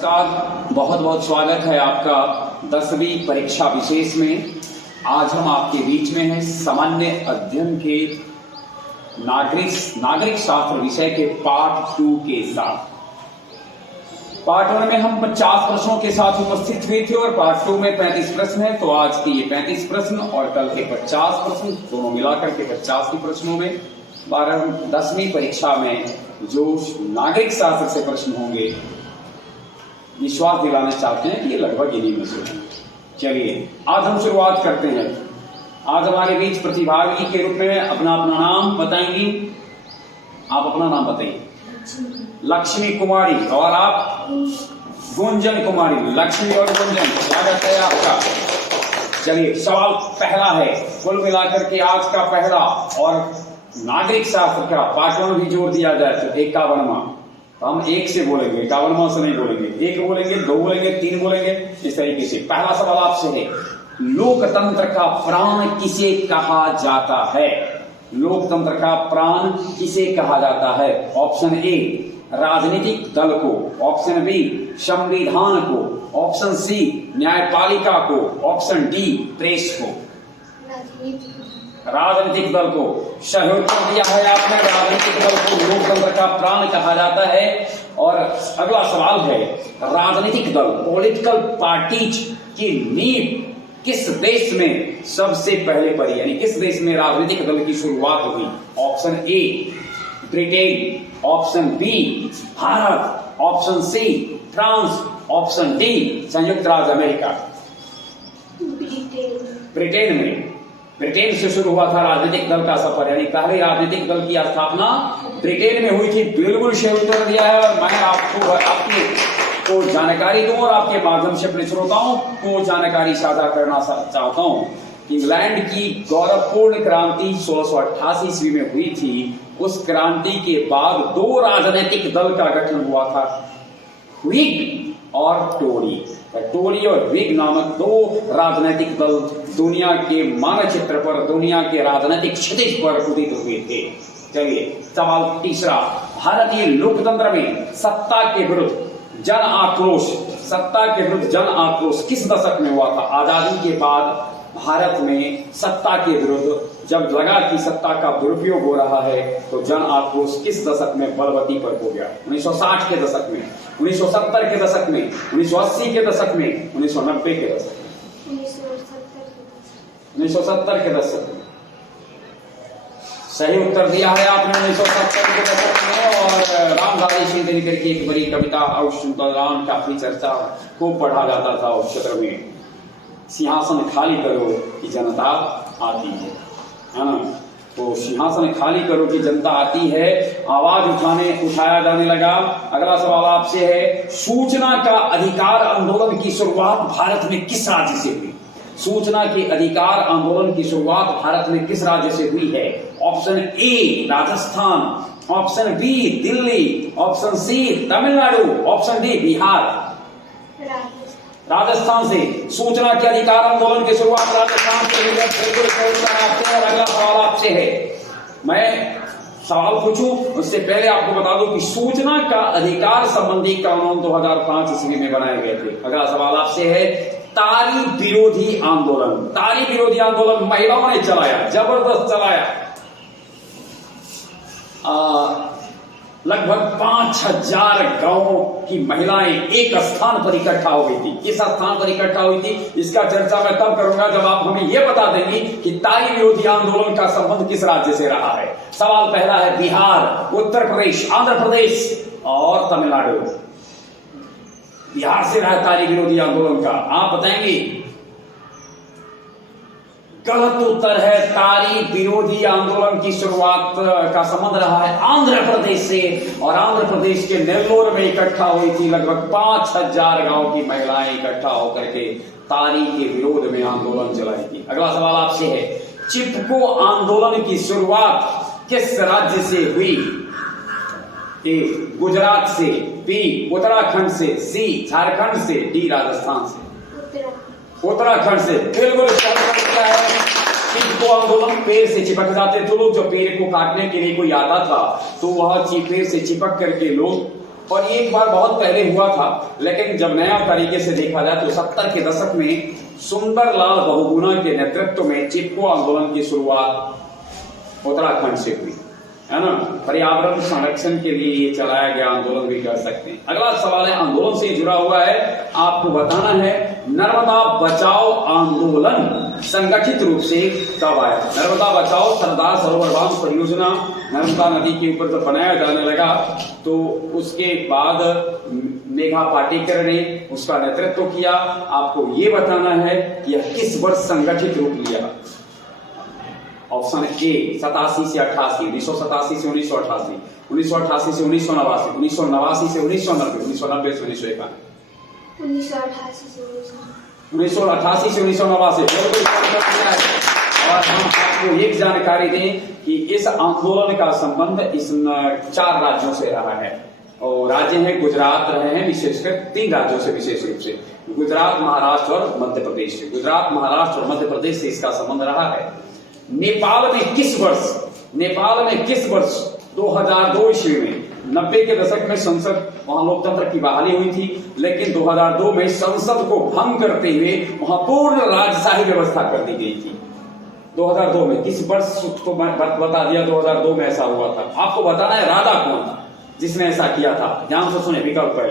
नमस्कार, बहुत बहुत स्वागत है आपका 10वीं परीक्षा विशेष में। आज हम आपके बीच में हैं सामान्य अध्ययन के नागरिक शास्त्र विषय के पार्ट 2 के साथ। पार्ट 1 में हम 50 प्रश्नों के साथ उपस्थित हुए थे और पार्ट 2 में 35 प्रश्न है। तो आज के ये 35 प्रश्न और कल के 50 प्रश्न दोनों मिलाकर के 85 प्रश्नों में 10वीं परीक्षा में जो नागरिक शास्त्र से प्रश्न होंगे विश्वास दिलाना चाहते हैं कि ये लगभग इन्हीं में से होंगे। चलिए आज हम शुरुआत करते हैं। आज हमारे बीच प्रतिभागी के रूप में अपना नाम बताएंगी। आप अपना नाम बताइए। लक्ष्मी कुमारी और आप गुंजन कुमारी। लक्ष्मी और गुंजन, स्वागत है आपका। चलिए सवाल पहला है, कुल मिलाकर के आज का पहला और नागरिक शास्त्र का पार्ट 1 भी जोड़ दिया जाए तो 51वां। तो हम एक से बोलेंगे, 51वां से नहीं बोलेंगे। एक बोलेंगे, दो बोलेंगे, तीन बोलेंगे, इस तरीके से। पहला सवाल आपसे है, लोकतंत्र का प्राण किसे कहा जाता है? लोकतंत्र का प्राण किसे कहा जाता है? ऑप्शन ए राजनीतिक दल को, ऑप्शन बी संविधान को, ऑप्शन सी न्यायपालिका को, ऑप्शन डी प्रेस को। राजनीतिक दल को सही उत्तर दिया है आपने। राजनीतिक दल को लोकतंत्र का प्राण कहा जाता है। और अगला सवाल है, राजनीतिक दल पॉलिटिकल पार्टीज की नींव किस देश में सबसे पहले पड़ी? यानी किस देश में राजनीतिक दल की शुरुआत हुई? Option A Britain, option B Bharat, option C France, option D संयुक्त राज्य अमेरिका। ब्रिटेन से शुरू हुआ था राजनीतिक दल का सफर। यानी पहले राजनीतिक दल की स्थापना ब्रिटेन में हुई थी। बिल्कुल सही उत्तर दिया है। और मैं आपकी को जानकारी दूं और आपके माध्यम से अपने श्रोताओं को जानकारी साझा करना चाहता हूं कि इंग्लैंड की गौरवपूर्ण क्रांति 1688 ईस्वी में हुई थी। उस क्रांति के बाद 2 राजनीतिक दल का गठन हुआ था, व्हिग और टोरी। टोरी और व्हिग नामक 2 राजनीतिक दल दुनिया के मानचित्र पर, दुनिया के राजनीतिक क्षितिज पर उदित हुए थे। चलिए सवाल तीसरा, भारतीय लोकतंत्र में सत्ता के विरुद्ध जन आक्रोश किस दशक में हुआ था? आजादी के बाद भारत में सत्ता के विरुद्ध जब लगा कि सत्ता का दुरुपयोग हो रहा है तो जन आक्रोश किस दशक में बलवती पर हो गया? 1960 के दशक में, 1970 के दशक में, 1980 के दशक में, 1990 के दशक में? 1970 के दशक में। सही उत्तर दिया है आपने, 1970 के दशक में। और रामधारी सिंह दिनकर की एक बड़ी कविता उस दौरान काफी चर्चा को पढ़ा जाता था उस क्षेत्र में। सिंहासन खाली करो कि जनता आती है ना? तो सिंहासन खाली करो कि जनता आती है, आवाज उठाया जाने लगा। अगला सवाल आपसे है, सूचना का अधिकार आंदोलन की शुरुआत भारत में किस राज्य से हुई? सूचना के अधिकार आंदोलन की शुरुआत भारत में किस राज्य से हुई है? Option A Rajasthan, option B Delhi, option C Tamil Nadu, option D Bihar. Rajasthan से सूचना के अधिकार आंदोलन की शुरुआत राजस्थान से हुई है। बिल्कुल सही उत्तर आपसे। और अगला सवाल आपसे है, मैं सवाल पूछूं उससे पहले आपको बता दूं कि सूचना का अधिकार संबंधी कानून 2005 ईस्वी में बनाए गए थे। अगला सवाल आपसे है, तारी विरोधी आंदोलन। तारी विरोधी आंदोलन महिलाओं ने चलाया, जबरदस्त चलाया। लगभग 5000 गांवों की महिलाएं एक स्थान पर इकट्ठा हो गई थी। किस स्थान पर इकट्ठा हुई थी इसका चर्चा मैं तब करूंगा जब आप हमें यह बता देंगे कि तारी विरोधी आंदोलन का संबंध किस राज्य से रहा है। सवाल पहला है, बिहार, उत्तर प्रदेश, आंध्र प्रदेश और तमिलनाडु। बिहार से रहा तारी विरोधी आंदोलन का, आप बताएंगे? गलत उत्तर है। तारी विरोधी आंदोलन की शुरुआत का संबंध रहा है आंध्र प्रदेश से। और आंध्र प्रदेश के नेल्लोर में इकट्ठा हुई थी। लगभग 5000 गांव की महिलाएं इकट्ठा होकर के तारी के विरोध में आंदोलन चलाई थी। अगला सवाल आपसे है, चिपको आंदोलन की शुरुआत किस राज्य से हुई? ए गुजरात से, बी उत्तराखंड से, सी झारखंड से, डी राजस्थान से। उत्तराखंड से। बिल्कुल है। चिपको आंदोलन, पेड़ से चिपक जाते थे लोग। जो पेड़ को काटने के लिए कोई आता था तो वह पेड़ से चिपक करके लोग और ये एक बार बहुत पहले हुआ था, लेकिन जब नया तरीके से देखा जाए तो 70 के दशक में सुंदरलाल बहुगुणा के नेतृत्व में चिपको आंदोलन की शुरुआत उत्तराखंड से हुई, है ना। पर्यावरण संरक्षण के लिए ये चलाया गया आंदोलन भी कह सकते हैं। अगला सवाल है आंदोलन से जुड़ा हुआ है, आपको बताना है नर्मदा बचाओ आंदोलन संगठित रूप से कब आया। नर्मदा बचाओ सरदार सरोवर बांध परियोजना नर्मदा नदी के ऊपर जब बनाया जाने लगा तो उसके बाद मेघा पाटेकर ने उसका नेतृत्व किया। आपको ये बताना है कि यह किस वर्ष संगठित रूप लिया। ऑप्शन ए 87 से 88, 1987 से 1988, 1988 से 1989, 1989 से 1990, 1990 से 1991, 1988 से 1989। और हम आपको एक जानकारी दें कि इस आंदोलन का संबंध इस 4 राज्यों से रहा है, और राज्य हैं गुजरात रहे हैं, विशेषकर 3 राज्यों से विशेष रूप से गुजरात, महाराष्ट्र और मध्य प्रदेश से। गुजरात, महाराष्ट्र और मध्य प्रदेश से इसका संबंध रहा है। नेपाल में किस वर्ष 2002 ईस्वी में 90 के दशक में संसद वहां लोकतंत्र की बहाली हुई थी, लेकिन 2002 में संसद को भंग करते हुए वहां पूर्ण राजशाही व्यवस्था कर दी गई थी। 2002 में किस वर्ष को बता दिया, 2002 में ऐसा हुआ था। आपको बताना है राजा कौन था जिसने ऐसा किया था। ध्यान से सुने, विकल्प है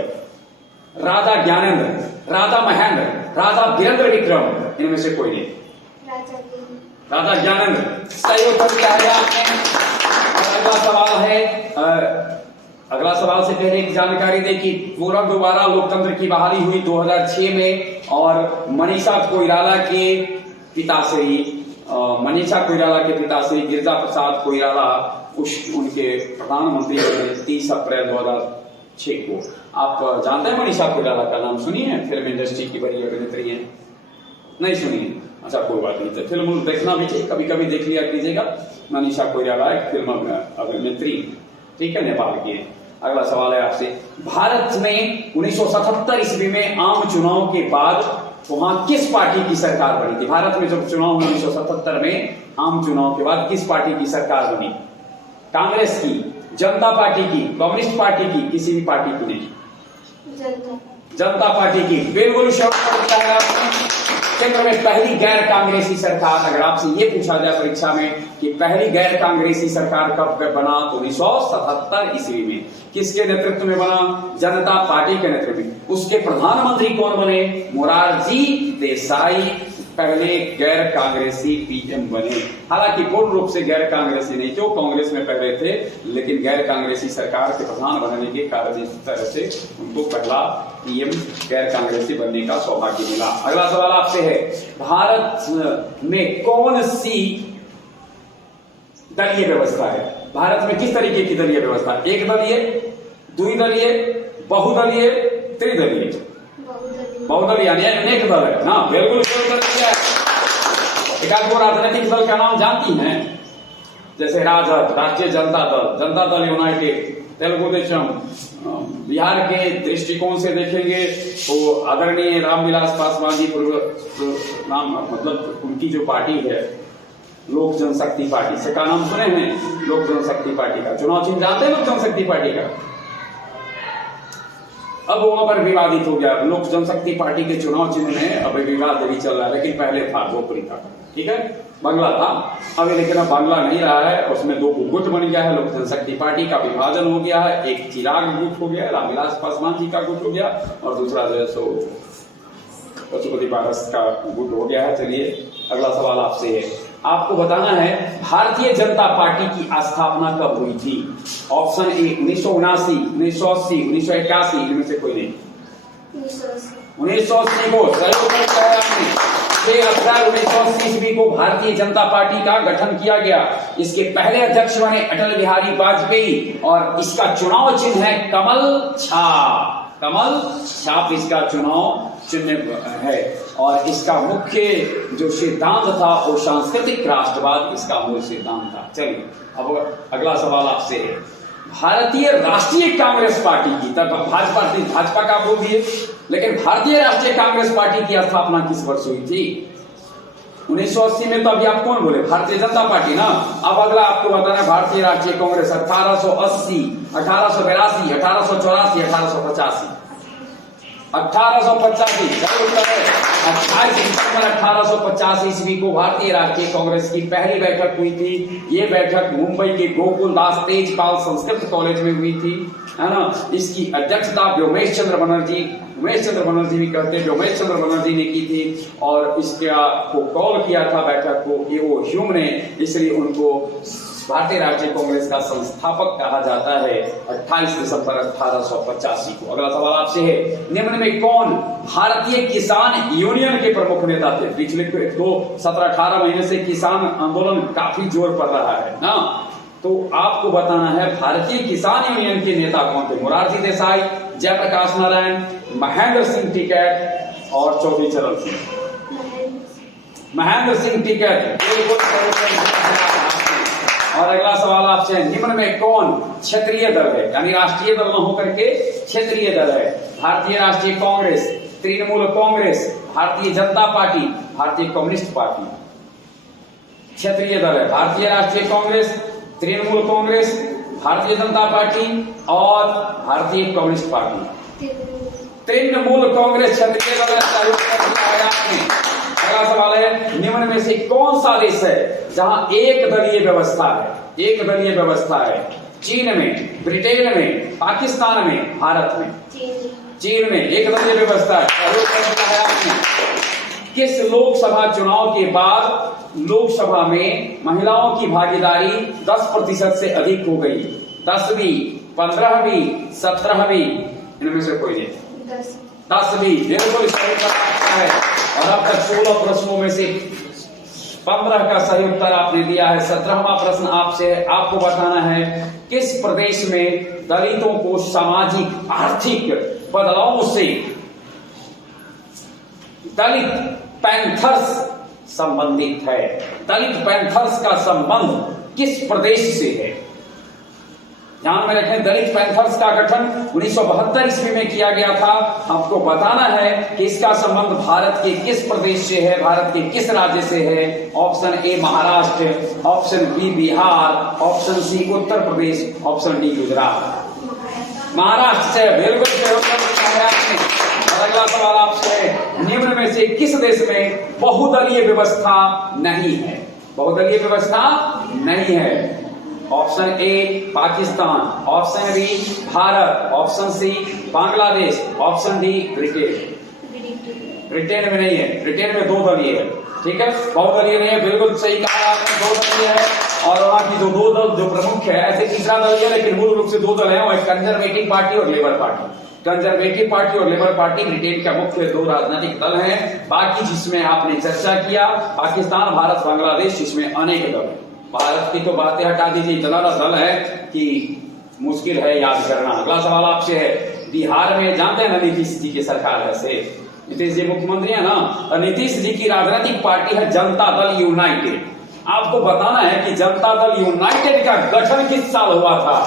राजा ज्ञानेंद्र, राजा महेंद्र, राजा वीरेंद्र विक्रम, इनमें से कोई नहीं। राजा ज्ञानेंद्र सही उत्तर दिया है आपने। अगला सवाल से पहले एक जानकारी दे कि दोबारा लोकतंत्र की बहाली हुई 2006 में, और मनीषा कोइराला के पिताश्री गिरिजा प्रसाद कोइराला उनके प्रधानमंत्री बने 30 अप्रैल 2006 को। आप जानते हैं मनीषा कोइराला का नाम सुनिए हैं? फिल्म इंडस्ट्री की बड़ी अभिनेत्री है, नहीं सुनिए? अच्छा, कोई बात नहीं। तो फिल्म देखना भी चाहिए, कभी कभी देख लिया कीजिएगा। मनीषा कोइराला एक फिल्म अभिनेत्री, ठीक है, नेपाल की है। अगला सवाल है आपसे, भारत में 1977 ईस्वी में आम चुनाव के बाद वहां किस पार्टी की सरकार बनी थी? भारत में जब चुनाव हुआ 1977 में, आम चुनाव के बाद किस पार्टी की सरकार बनी? कांग्रेस की, जनता पार्टी की, कम्युनिस्ट पार्टी की, किसी भी पार्टी की नहीं, जनता पार्टी की। बिल्कुल केंद्र में पहली गैर कांग्रेसी सरकार, अगर आपसे ये पूछा जाए परीक्षा में कि पहली गैर कांग्रेसी सरकार कब बना, तो 1977 ईस्वी में। किसके नेतृत्व में बना? जनता पार्टी के नेतृत्व में। उसके प्रधानमंत्री कौन बने? मोरारजी देसाई पहले गैर कांग्रेसी पीएम बने। हालांकि पूर्ण रूप से गैर कांग्रेसी नहीं थे, वो कांग्रेस में पहले थे, लेकिन गैर कांग्रेसी सरकार के प्रधान बनने के कारण इस तरह से उनको पहला पीएम गैर कांग्रेसी बनने का सौभाग्य मिला। अगला सवाल आपसे है, भारत में कौन सी दलीय व्यवस्था है? भारत में किस तरीके की दलीय व्यवस्था? एक दलीय, द्विदलीय, बहुदलीय, त्रिदलीय? बहुदल यानी अनेक दल है ना। बिल्कुल एक आध राजनीतिक दल का नाम जानती हैं? जैसे राजद, राष्ट्रीय जनता दल, जनता दल यूनाइटेड, तेलुगु देशम। बिहार के दृष्टिकोण से देखेंगे तो आदरणीय रामविलास पासवान जी नाम, मतलब उनकी जो पार्टी है लोक जनशक्ति पार्टी, से का नाम सुने हैं? लोक जनशक्ति पार्टी का चुनाव चिन्ह जानते हैं? लोक जनशक्ति पार्टी का अब वहां पर विवादित हो गया। लोक जनशक्ति पार्टी के चुनाव चिन्ह में अब विवाद भी चल रहा है, लेकिन पहले था झोपड़ी था, ठीक है, बांग्ला था। अभी लेकिन अब बांग्ला नहीं रहा है, उसमें 2 गुट बन गया है। लोक जनशक्ति पार्टी का विभाजन हो गया है, एक चिराग गुट हो गया, रामविलास पासवान जी का गुट हो गया, और दूसरा जो है सो पशुपति पारस का गुट हो गया है। चलिए अगला सवाल आपसे है, आपको बताना है भारतीय जनता पार्टी की स्थापना कब हुई थी? ऑप्शन ए 1979, 1980, 1981, इनमें से कोई नहीं। 1980 को सही उत्तर है आपने। 6 अप्रैल 1980 ईस्वी को भारतीय जनता पार्टी का गठन किया गया। इसके पहले अध्यक्ष बने अटल बिहारी वाजपेयी, और इसका चुनाव चिन्ह है कमल छाप। कमल छाप इसका चुनाव चिन्ह है, और इसका मुख्य जो सिद्धांत था वो सांस्कृतिक राष्ट्रवाद इसका मूल सिद्धांत था। चलिए अब अगला सवाल आपसे है, भारतीय राष्ट्रीय कांग्रेस पार्टी की, तब भाजपा का बोल दिए, लेकिन भारतीय राष्ट्रीय कांग्रेस पार्टी की स्थापना किस वर्ष हुई थी? 1980 में तो अभी आप कौन बोले, भारतीय जनता पार्टी ना। अब अगला आपको बताना भारतीय राष्ट्रीय कांग्रेस 1880, 1882, 1884, 1885। 1885 28 दिसंबर 1885 ईस्वी को भारतीय राष्ट्रीय कांग्रेस की पहली बैठक हुई थी। ये बैठक मुंबई के गोकुलदास तेजपाल संस्कृत कॉलेज में हुई थी, है ना। इसकी अध्यक्षता व्योमेश चंद्र बनर्जी भी कहते हैं, व्योमेश चंद्र बनर्जी ने की थी। और इसका को कॉल किया था बैठक को ये वो ह्यूम ने, इसलिए उनको भारतीय राष्ट्रीय कांग्रेस का संस्थापक कहा जाता है 28 दिसंबर 1885 को। अगला सवाल आपसे है, निम्न में कौन भारतीय किसान यूनियन के प्रमुख नेता थे? पिछले 17-18 महीने से किसान आंदोलन काफी जोर पड़ रहा है ना, तो आपको बताना है भारतीय किसान यूनियन के नेता कौन थे? मोरारजी देसाई, जयप्रकाश नारायण, महेंद्र सिंह टिकैत और चौधरी चरण सिंह। महेंद्र सिंह टिकैत। और अगला सवाल आपसे है, निम्न में कौन क्षेत्रीय दल है, यानी राष्ट्रीय दल न होकर के क्षेत्रीय दल है? भारतीय राष्ट्रीय कांग्रेस, तृणमूल कांग्रेस, भारतीय जनता पार्टी, भारतीय कम्युनिस्ट पार्टी। क्षेत्रीय दल है भारतीय राष्ट्रीय कांग्रेस, तृणमूल कांग्रेस, भारतीय जनता पार्टी और भारतीय कम्युनिस्ट पार्टी। तृणमूल कांग्रेस क्षेत्रीय दल है आपने। अगला सवाल है, निम्न में से कौन सा देश है जहां एक दलीय व्यवस्था है? एक दलीय व्यवस्था है। चीन में, ब्रिटेन में, पाकिस्तान में, भारत में? चीन में एक दलीय व्यवस्था है। किस लोकसभा चुनाव के बाद लोकसभा में महिलाओं की भागीदारी 10% से अधिक हो गई? 10वीं, 15वीं, 17वीं? इनमें से कोई नहीं। 10वीं बिल्कुल सही उत्तर है। और अब तक 16 प्रश्नों में से 15 का सही उत्तर आपने दिया है। 17वां प्रश्न आपसे, आपको बताना है किस प्रदेश में दलितों को सामाजिक आर्थिक बदलाव से दलित पैंथर्स संबंधित है? दलित पैंथर्स का संबंध किस प्रदेश से है? ध्यान में रखें, दलित पैंथर्स का गठन 1972 ईस्वी में किया गया था। आपको बताना है कि इसका संबंध भारत के किस प्रदेश से है, भारत के किस राज्य से है? Option A Maharashtra, option B Bihar, option C Uttar Pradesh, option D Gujarat. Maharashtra से बिल्कुल। अगला सवाल आपसे, निम्न में से किस देश में बहुदलीय व्यवस्था नहीं है? बहुदलीय व्यवस्था नहीं है। Option A Pakistan, option B Bharat, option C Bangladesh, option D Britain. Britain में नहीं है, ब्रिटेन में 2 दलीय है, ठीक है, बहुदलीय नहीं है। बिल्कुल सही कहा आपने, 2 दलीय है। और वहां की जो 2 दल जो प्रमुख है, ऐसे तीसरा दल है लेकिन मूल रूप से 2 दल है, वो कंजर्वेटिव पार्टी और लेबर पार्टी। कंजर्वेटिव पार्टी और लेबर पार्टी ब्रिटेन का मुख्य 2 राजनीतिक दल हैं। बाकी जिसमें आपने चर्चा किया पाकिस्तान, भारत, बांग्लादेश, जिसमें अनेक दल है। भारत की तो बातें हटा दीजिए, इतना दल है कि मुश्किल है याद करना। अगला सवाल आपसे है, बिहार में जानते हैं ना नीतीश जी की सरकार है, से नीतीश जी मुख्यमंत्री है ना, और नीतीश जी की राजनीतिक पार्टी है जनता दल यूनाइटेड। आपको बताना है कि जनता दल यूनाइटेड का गठन किस साल हुआ था?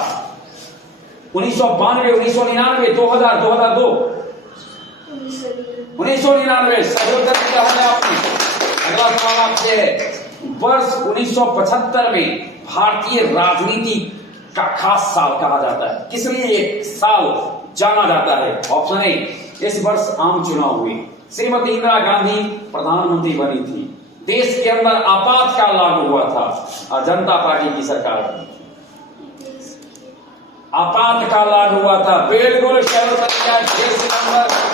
1992, 1999, 2000, 2002? 1999 सही उत्तर दिया है आपने। अगला सवाल आपसे है, वर्ष 1975 में भारतीय राजनीति का खास साल कहा जाता है, किस लिए एक साल जाना जाता है? ऑप्शन ए, इस वर्ष आम चुनाव हुए, श्रीमती इंदिरा गांधी प्रधानमंत्री बनी थी, देश के अंदर आपातकाल लागू हुआ था और जनता पार्टी की सरकार बनी। आपातकाल लागू हुआ था, बिल्कुल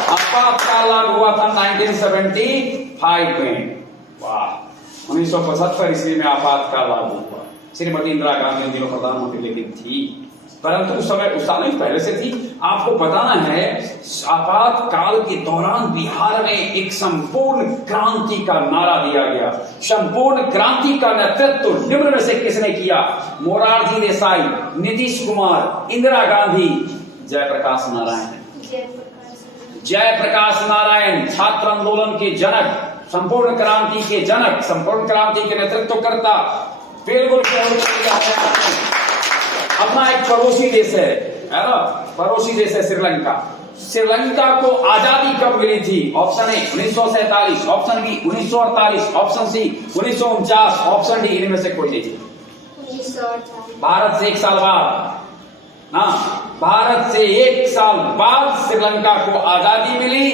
आपातकाल लागू हुआ था 1975 में। वाह, 1975 ईस्वी में आपातकाल लागू हुआ। श्रीमती इंदिरा गांधी दिनों प्रधानमंत्री लेकिन थी, परंतु उस समय उस साल पहले से थी। आपको बताना है आपातकाल के दौरान बिहार में एक संपूर्ण क्रांति का नारा दिया गया। संपूर्ण क्रांति का नेतृत्व निम्न में से किसने किया? मोरारजी देसाई, नीतीश कुमार, इंदिरा गांधी, जयप्रकाश नारायण। जयप्रकाश नारायण छात्र आंदोलन के जनक, संपूर्ण क्रांति के जनक, संपूर्ण क्रांति के नेतृत्वकर्ता। बिल्कुल अपना एक पड़ोसी देश है ना, पड़ोसी देश है श्रीलंका। श्रीलंका को आजादी कब कब मिली थी? Option A 1947, option B 1948, option C 1949, option D इनमें से कोई नहीं थी। 1948। भारत से 1 साल बाद, हाँ, भारत से 1 साल बाद श्रीलंका को आजादी मिली।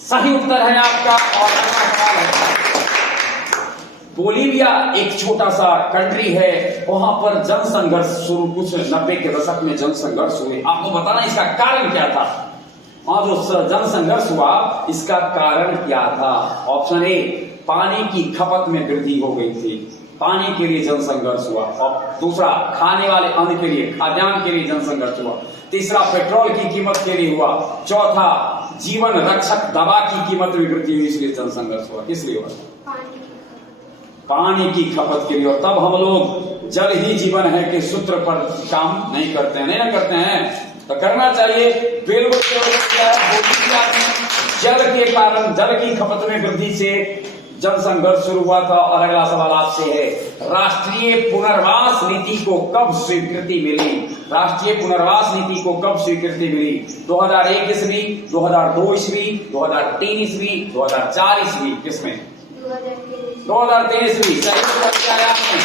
सही उत्तर है आपका। और अगला सवाल है, बोलीविया एक छोटा सा कंट्री है, वहां पर जनसंघर्ष शुरू कुछ 90 के दशक में जनसंघर्ष हुए। आपको बताना इसका कारण क्या था? वहां जो जनसंघर्ष हुआ इसका कारण क्या था? ऑप्शन ए, पानी की खपत में वृद्धि हो गई थी, पानी के लिए जनसंघर्ष हुआ। और दूसरा, खाने वाले अन्न के लिए, खाद्यान्न के लिए जनसंघर्ष हुआ। तीसरा, पेट्रोल की कीमत के लिए हुआ। चौथा, जीवन रक्षक दवा की कीमत में वृद्धि हुई, इसलिए जनसंघर्ष हुआ। किस लिए हुआ? पानी की खपत के लिए। और तब हम लोग जल ही जीवन है के सूत्र पर काम नहीं करते हैं, नहीं ना करते हैं, तो करना चाहिए। बिल्कुल जल के कारण, जल की खपत में वृद्धि से जनसंघर्ष शुरू हुआ था। और अगला सवाल आपसे है, राष्ट्रीय पुनर्वास नीति को कब स्वीकृति मिली? राष्ट्रीय पुनर्वास नीति को कब स्वीकृति मिली? 2001 ईस्वी, 2002 ईस्वी, 2003 ईस्वी, 2004 ईस्वी? किसमें? 2003 ईस्वी। सही उत्तर क्या है आपने?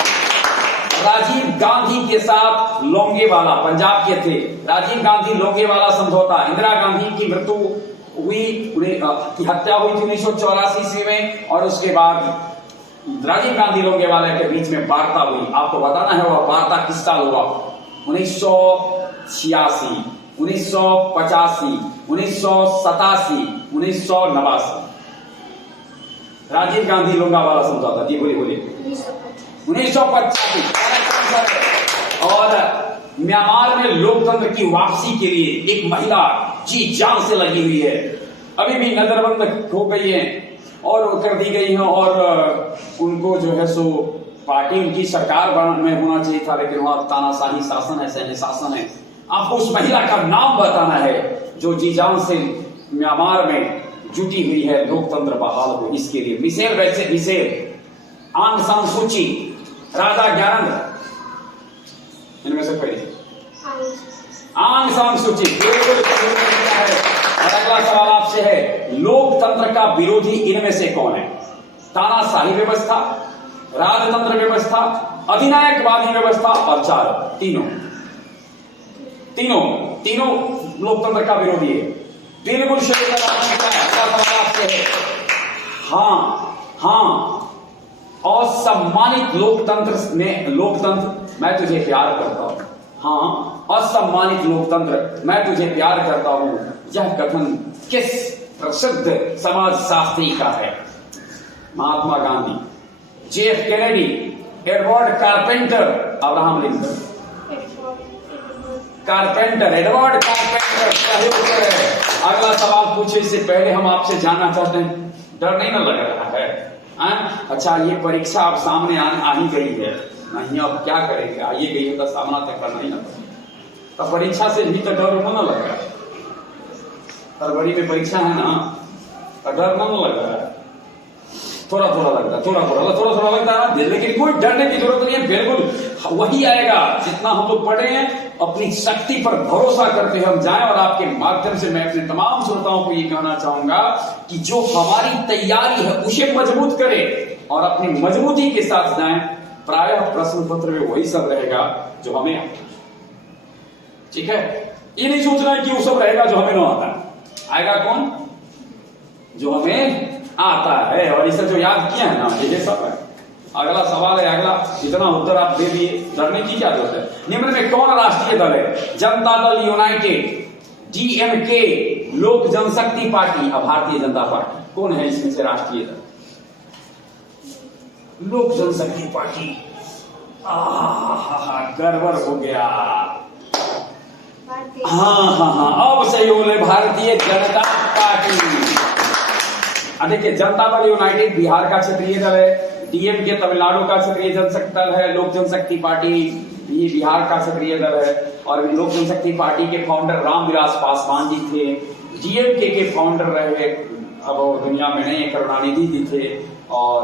राजीव गांधी के साथ लोंगेवाला, पंजाब के थे, राजीव गांधी लोंगेवाला समझौता। इंदिरा गांधी की मृत्यु हुई, की हत्या हुई थी 1984 ईस्वी में। और उसके बाद राजीव गांधी लोंगेवाला के बीच में वार्ता हुई। आपको बताना है वह वार्ता किस साल हुआ? 1986, 1985, 1987, 1989। राजीव गांधी लोंगेवाला समझौता। जी बोलिए बोलिए। 1985। और म्यांमार में लोकतंत्र की वापसी के लिए एक महिला जी जान से लगी हुई है, अभी भी नजरबंद हो गई है और कर दी गई है। और उनको जो है सो पार्टी उनकी सरकार में होना चाहिए था, लेकिन वहां तानाशाही शासन है, सैन्य शासन है। आपको उस महिला का नाम बताना है जो जी जान से म्यांमार में जुटी हुई है लोकतंत्र बहाल हो इसके लिए। मिशेल मिशेल, आंग सान सूची, राजा ज्ञानंद, इनमें से कोई? आंग सान सूची। और अगला सवाल आपसे है, लोकतंत्र का विरोधी इनमें से कौन है? तानाशाही व्यवस्था, राजतंत्र व्यवस्था, अधिनायकवादी व्यवस्था और तीनों लोकतंत्र का विरोधी है। बिल्कुल सही सवाल आपसे है। हाँ, असम्मानित लोकतंत्र मैं तुझे प्यार करता हूं। हाँ, असम्मानित लोकतंत्र मैं तुझे प्यार करता हूं, यह कथन किस प्रसिद्ध समाजशास्त्री का है? Mahatma Gandhi, JF Kennedy, Edward Carpenter, Abraham Lincoln. Carpenter, Edward Carpenter सही उत्तर है। अगला सवाल पूछे इससे पहले हम आपसे जानना चाहते हैं, डर नहीं ना लग रहा है? अच्छा, ये परीक्षा अब सामने आ ही गई है, नहीं अब क्या करेंगे? आइए गई है तो सामना तक करना ही ना पड़ेगा। तो परीक्षा से भी तो डर ना लग रहा है। फरवरी में परीक्षा है ना, तो डर ना लग रहा है? थोड़ा लगता है ना, लेकिन कोई डरने की जरूरत नहीं है। बिल्कुल वही आएगा जितना हम लोग पढ़े हैं। अपनी शक्ति पर भरोसा करते हम जाएं। और आपके माध्यम से मैं अपने तमाम श्रोताओं को ये कहना चाहूंगा कि जो हमारी तैयारी है उसे मजबूत करें और अपनी मजबूती के साथ जाएं। प्रायः प्रश्न पत्र में वही सब रहेगा जो हमें, ठीक है? ये नहीं सोचना है कि वो सब रहेगा जो हमें ना आता। आएगा कौन? जो हमें आता है। और इसे जो याद किया है ना, ये सब है। अगला सवाल है, अगला इतना उत्तर आप दे दिए, डरने की क्या जरूरत है? निम्न में कौन राष्ट्रीय दल है? जनता दल यूनाइटेड, DMK, लोक जनशक्ति पार्टी और भारतीय जनता पार्टी। कौन है इसमें से राष्ट्रीय दल? लोक जनशक्ति पार्टी। गड़बड़ हो गया। हाँ, अब सही बोले, भारतीय जनता पार्टी। देखिए, जनता दल यूनाइटेड बिहार का क्षेत्रीय दल है, DMK तमिलनाडु का क्षेत्रीय जनशक्ति दल है, लोक जनशक्ति पार्टी ये बिहार का सक्रिय दल है। और लोक जनशक्ति पार्टी के फाउंडर रामविलास पासवान जी थे। DMK के फाउंडर रहे, अब वो दुनिया में नहीं, करुणानिधि जी थे। और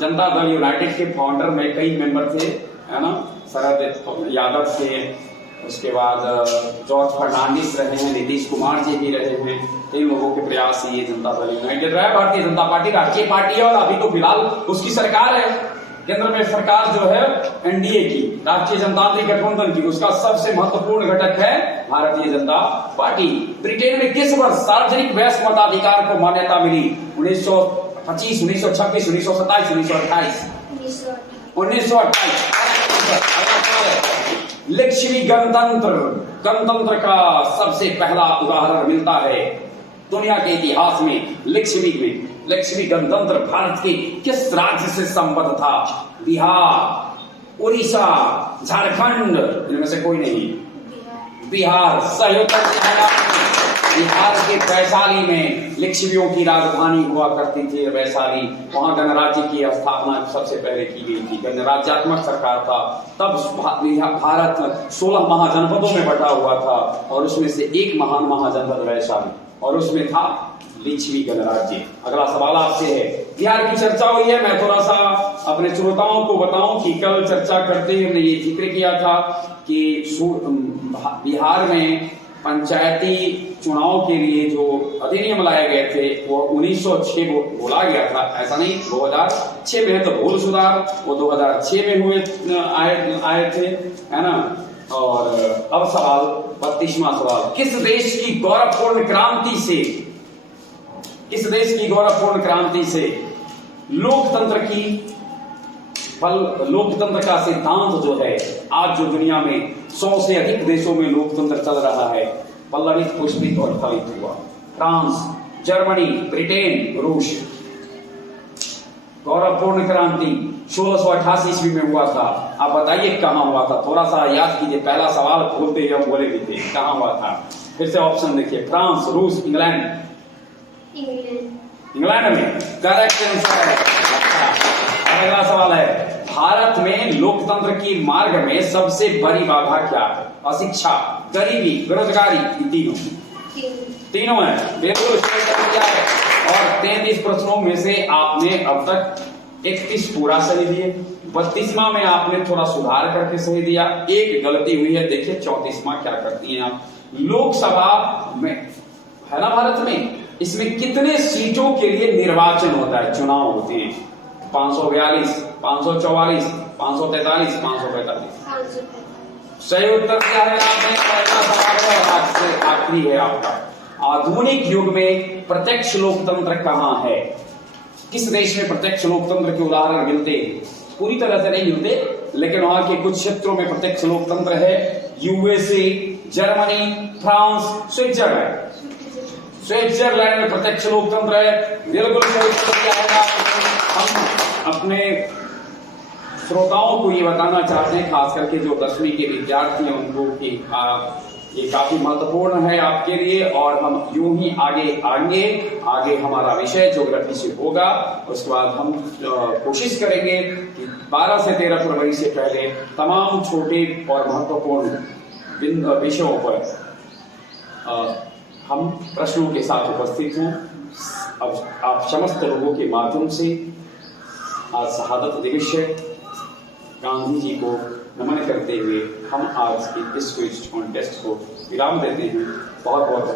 जनता दल यूनाइटेड के फाउंडर में कई मेंबर थे, है ना, शरद यादव थे, उसके बाद जॉर्ज फर्नांडिस रहे हैं, नीतीश कुमार जी भी रहे हैं। इन लोगों के प्रयास से ये जनता दल यूनाइटेड रहा है। भारतीय जनता पार्टी राष्ट्रीय पार्टी है और अभी तो फिलहाल उसकी सरकार है, केंद्र में सरकार जो है एनडीए की, राष्ट्रीय जनतांत्रिक गठबंधन की, उसका सबसे महत्वपूर्ण घटक है भारतीय जनता पार्टी। ब्रिटेन में किस वर्ष सार्वजनिक वयस्क मताधिकार को मान्यता मिली? 1925, 1926, 1927, 1928? 1928। लक्ष्मी गणतंत्र का सबसे पहला उदाहरण मिलता है दुनिया के इतिहास में। लक्ष्मी गणतंत्र भारत के किस राज्य से संबद्ध था? बिहार, उड़ीसा, झारखंड, इनमें से कोई नहीं। बिहार सही उत्तर दिया। बिहार के वैशाली में लक्ष्मियों की राजधानी हुआ करती थी वैशाली। वहां गणराज्य की स्थापना सबसे पहले की गई थी, गणराज्यात्मक सरकार था। तब भारत 16 महाजनपदों में बटा हुआ था और उसमें से एक महान महाजनपद वैशाली, और उसमें था लिच्छवी गणराज्य। अगला सवाल आपसे है, बिहार की चर्चा हुई है, मैं थोड़ा सा अपने श्रोताओं को बताऊं कि कल चर्चा करते हुए हमने ये जिक्र किया था कि बिहार में पंचायती चुनाव के लिए जो अधिनियम लाए गए थे वो 1906 बोला गया था, ऐसा नहीं 2006 में है, तो भूल सुधार वो 2006 में हुए आए थे, है ना। और अब सवाल 32वां सवाल, किस देश की गौरवपूर्ण क्रांति से लोकतंत्र का सिद्धांत जो है आज जो दुनिया में 100 से अधिक देशों में लोकतंत्र चल रहा है, पल्लवित, पुष्पित और फलित हुआ? फ्रांस, जर्मनी, ब्रिटेन, रूस। गौरवपूर्ण क्रांति 1688 ईस्वी में हुआ था। आप बताइए कहां हुआ था? थोड़ा सा याद कीजिए, पहला सवाल खोलते ही हम बोले भी थे कहां हुआ था। फिर से ऑप्शन देखिए, फ्रांस, रूस, इंग्लैंड में करेक्ट आंसर है। अगला सवाल है, भारत में लोकतंत्र की मार्ग में सबसे बड़ी बाधा क्या है? अशिक्षा, गरीबी, बेरोजगारी, तीनों है। बिल्कुल सही दिया है। और 33 प्रश्नों में से आपने अब तक 31 पूरा सही दिए, 32वां में आपने थोड़ा सुधार करके सही दिया, एक गलती हुई है। देखिए 34वां क्या करती हैं आप। लोकसभा में है ना भारत में, इसमें कितने सीटों के लिए निर्वाचन होता है, चुनाव होते हैं? 542, 544, 543, 545? सही उत्तर दिया है आपने। पहला सवाल है आज से आखिरी है आपका। आधुनिक युग में प्रत्यक्ष लोकतंत्र कहां है? किस देश में प्रत्यक्ष लोकतंत्र के उदाहरण मिलते हैं? पूरी तरह से नहीं मिलते, लेकिन वहां के कुछ क्षेत्रों में प्रत्यक्ष लोकतंत्र है। यूएसए, जर्मनी, फ्रांस, स्विट्जरलैंड में प्रत्यक्ष लोकतंत्र है। बिल्कुल सही उत्तर दिया है आपने। हम अपने श्रोताओं को ये बताना चाहते हैं, खास करके जो 10वीं के विद्यार्थी हैं उनको, कि ये काफी महत्वपूर्ण है आपके लिए। और हम यूं ही आगे हमारा विषय ज्योग्राफी से होगा। उसके बाद हम कोशिश करेंगे कि 12 से 13 फरवरी से पहले तमाम छोटे और महत्वपूर्ण विषयों पर हम प्रश्नों के साथ उपस्थित हैं। अब आप समस्त लोगों के माध्यम से आज शहादत दिवस है, गांधी जी को नमन करते हुए हम आज की इस क्विज कॉन्टेस्ट को विराम देते हैं। बहुत बहुत